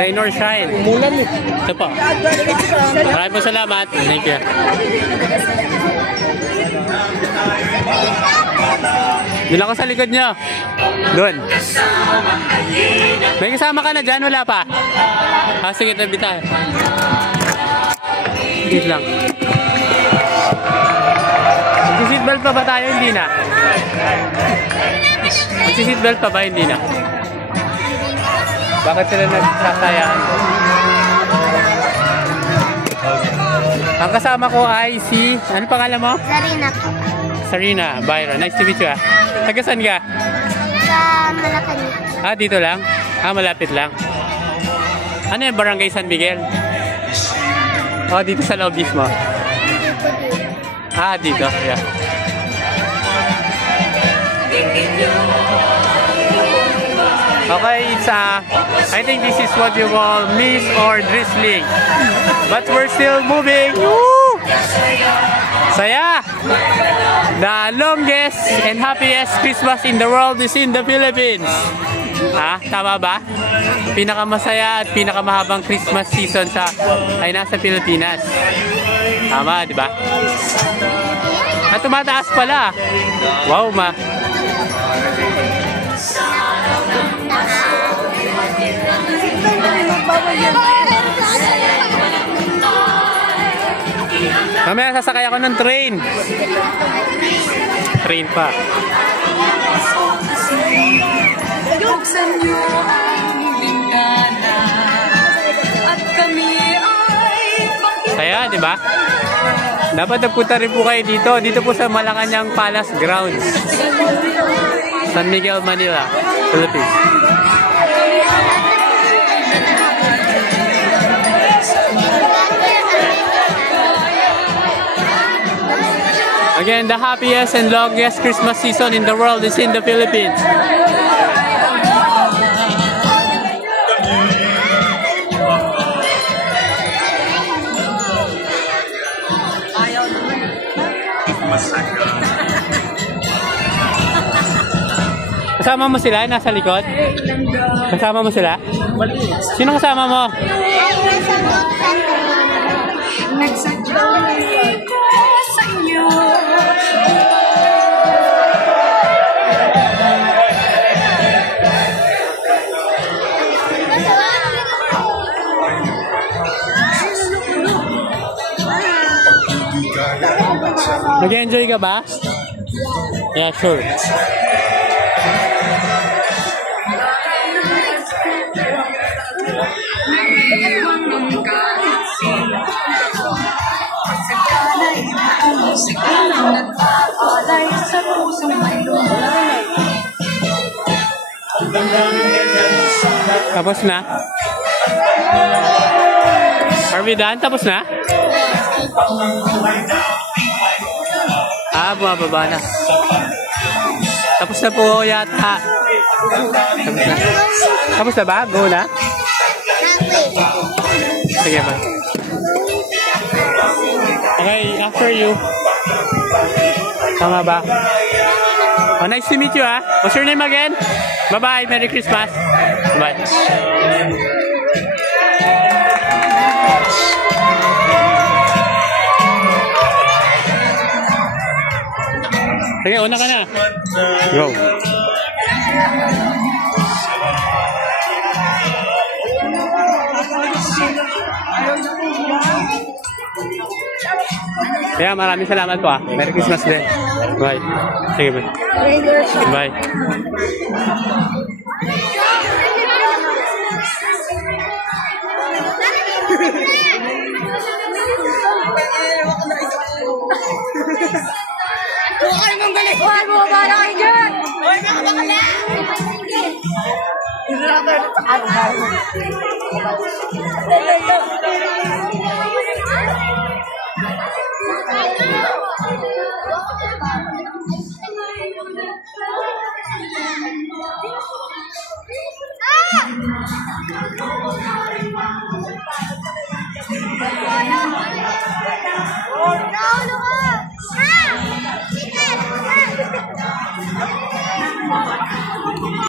Rain or shine. Umulan eh. Ito po. Maraming po salamat. Thank you. Doon ako sa likod nyo. Doon. May kasama ka na dyan? Wala pa? Ah, sige, tabi tayo. Dito lang. Magsi-seatbelt pa ba tayo? Hindi na. Magsi-seatbelt pa ba? Hindi na. Bakit sila nagsasayaan? Ang kasama ko ay si... Ano pangalan mo? Sarina po. Sarina Byron. Nice to meet you. Taga saan ka? Sa Malacanang. Ah, dito lang? Ah, malapit lang. Ano yung Barangay San Miguel? Oh, dito sa loob mismo. Ah, dito. Yeah. Okay, it's I think this is what you call mist or drizzling. But we're still moving. Woo! Saya! The longest and happiest Christmas in the world is in the Philippines. Ah, tama ba? Pinakamasaya at pinakamahabang Christmas season ay nasa Pilipinas. Tama, di ba? At tumataas pala. Wow, ma. Mamaya sasakay ako ng train. Train pa. Buksan niyo ang bintana at kami ay Kaya, di ba? Dapat nagpunta rin po kayo dito. Dito po sa Malacanang Palace Grounds. San Miguel, Manila, Philippines. Again, the happiest and longest Christmas season in the world is in the Philippines. Kasama mo sila? Nasa likod? Kasama mo sila? Sino kasama mo? nagsadyay ko sa inyo. Nag-enjoy ka ba? Yeah, sure. Tapos na? Are we done? Tapos na? Ah, bumababa na. Tapos na po yata. Tapos na. Tapos na ba? Go na? Sige ba? Okay, after you. Tama ba? Oh, nice to meet you, ah. What's your name again? Bye-bye. Merry Christmas. Bye. Sige, una ka na. Go. Kaya maraming salamat po, ah. Merry Christmas din. Bye. Sige, bye. Bye. Huwag mong galit! Huwag mo ba na kayo dyan? Huwag mo ba kala?